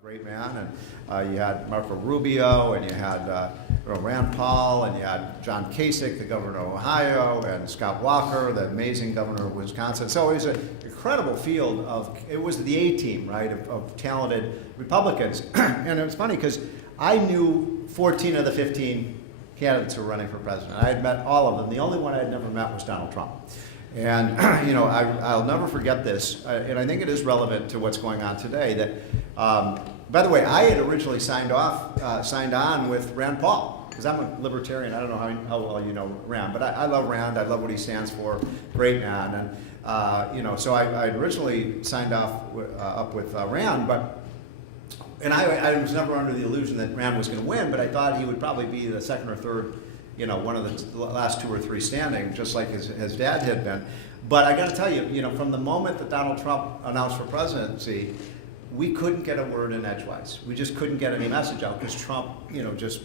Great man, and you had Marco Rubio, and you had Rand Paul, and you had John Kasich, the governor of Ohio, and Scott Walker, the amazing governor of Wisconsin. So it was an incredible field it was the A-team, right, of talented Republicans. And it was funny because I knew 14 of the 15 candidates who were running for president. I had met all of them. The only one I had never met was Donald Trump. And I'll never forget this, and I think it is relevant to what's going on today. That, by the way, I had originally signed on with Rand Paul because I'm a libertarian. I don't know how well you know Rand, but I love Rand. I love what he stands for. Great man, and so I originally signed up with Rand, and I was never under the illusion that Rand was going to win, but I thought he would probably be the second or third. One of the last two or three standing, just like his dad had been. But I got to tell you, from the moment that Donald Trump announced for presidency, we couldn't get a word in edgewise. We just couldn't get any message out because Trump, just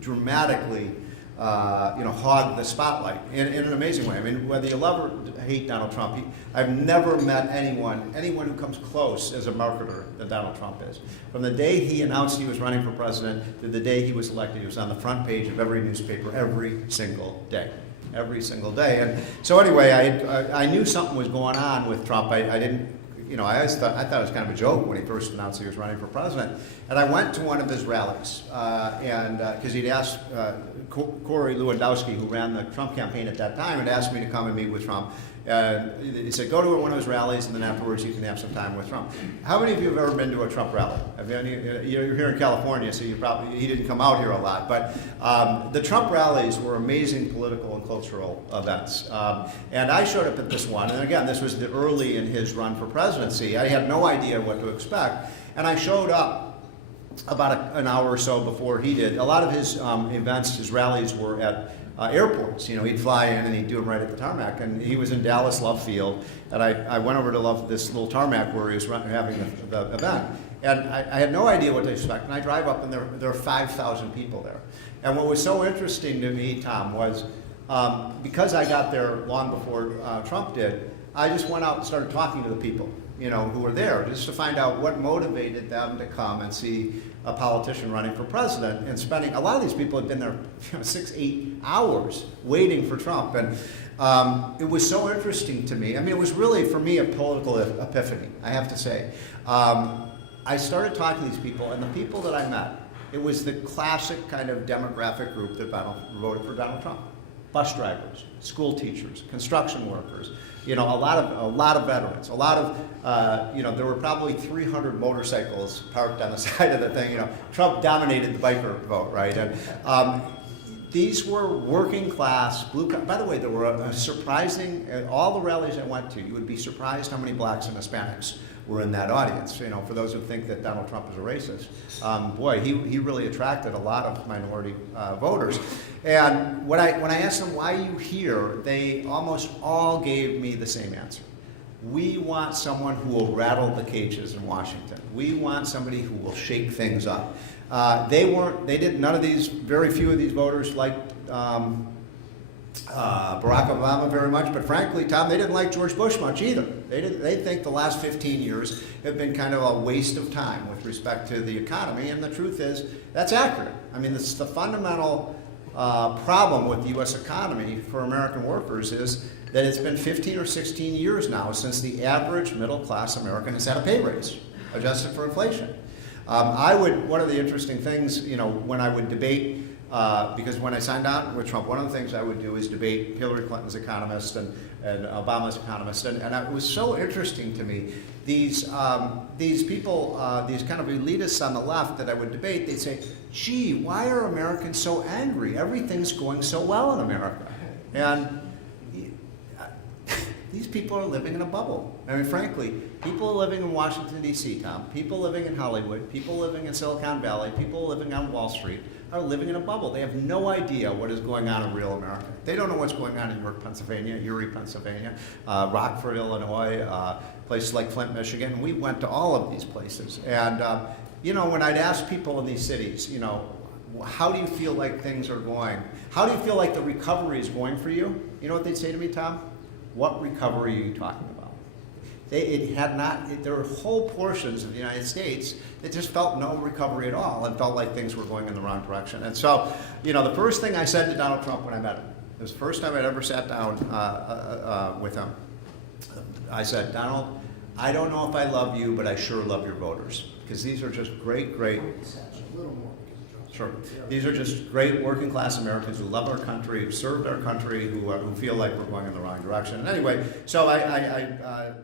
dramatically, hogged the spotlight in an amazing way. I mean, whether you love or hate Donald Trump, I've never met anyone who comes close as a marketer than Donald Trump is. From the day he announced he was running for president to the day he was elected, he was on the front page of every newspaper every single day. Every single day. And so anyway, I knew something was going on with Trump. I didn't, I thought it was kind of a joke when he first announced he was running for president. And I went to one of his rallies, and because he'd asked Corey Lewandowski, who ran the Trump campaign at that time, had asked me to come and meet with Trump. He said, go to one of his rallies, and then afterwards you can have some time with Trump. How many of you have ever been to a Trump rally? You're here in California, so he didn't come out here a lot. But the Trump rallies were amazing political and cultural events. And I showed up at this one, and again, this was early in his run for presidency. I had no idea what to expect, and I showed up about an hour or so before he did. A lot of his events, his rallies were at airports. He'd fly in and he'd do them right at the tarmac. And he was in Dallas Love Field, and I went over to this little tarmac where he was having the event. And I had no idea what to expect. And I drive up, and there are 5,000 people there. And what was so interesting to me, Tom, was because I got there long before Trump did, I just went out and started talking to the people, who were there, just to find out what motivated them to come and see a politician running for president, and spending, a lot of these people had been there 6-8 hours waiting for Trump. And it was so interesting to me. I mean, it was really, for me, a political epiphany, I have to say. I started talking to these people, and the people that I met, it was the classic kind of demographic group that voted for Donald Trump. Bus drivers, school teachers, construction workers, a lot of veterans, a lot of, there were probably 300 motorcycles parked on the side of the thing. Trump dominated the biker vote, right? And these were working class, by the way, there were a surprising, all the rallies I went to, you would be surprised how many blacks and Hispanics were in that audience. For those who think that Donald Trump is a racist, boy, he really attracted a lot of minority voters. And when I asked them, why are you here, they almost all gave me the same answer. We want someone who will rattle the cages in Washington. We want somebody who will shake things up. Very few of these voters liked Barack Obama very much, but frankly, Tom, they didn't like George Bush much either. They think the last 15 years have been kind of a waste of time with respect to the economy, and the truth is, that's accurate. I mean, this is the fundamental problem with the U.S. economy for American workers is that it's been 15 or 16 years now since the average middle-class American has had a pay raise, adjusted for inflation. One of the interesting things, when I would debate, because when I signed on with Trump, one of the things I would do is debate Hillary Clinton's economist and Obama's economist, and it was so interesting to me. These people, these kind of elitists on the left that I would debate, they'd say, gee, why are Americans so angry? Everything's going so well in America. And these people are living in a bubble. I mean, frankly, people living in Washington, D.C., Tom, people living in Hollywood, people living in Silicon Valley, people living on Wall Street are living in a bubble. They have no idea what is going on in real America. They don't know what's going on in York, Pennsylvania, Erie, Pennsylvania, Rockford, Illinois, places like Flint, Michigan. We went to all of these places. And, when I'd ask people in these cities, how do you feel like things are going? How do you feel like the recovery is going for you? You know what they'd say to me, Tom? What recovery are you talking about? it had not, there were whole portions of the United States that just felt no recovery at all and felt like things were going in the wrong direction. And so, the first thing I said to Donald Trump when I met him, it was the first time I'd ever sat down with him. I said, Donald, I don't know if I love you, but I sure love your voters. Because these are just great. Sure. These are just great working class Americans who love our country, who served our country, who feel like we're going in the wrong direction. And anyway, so I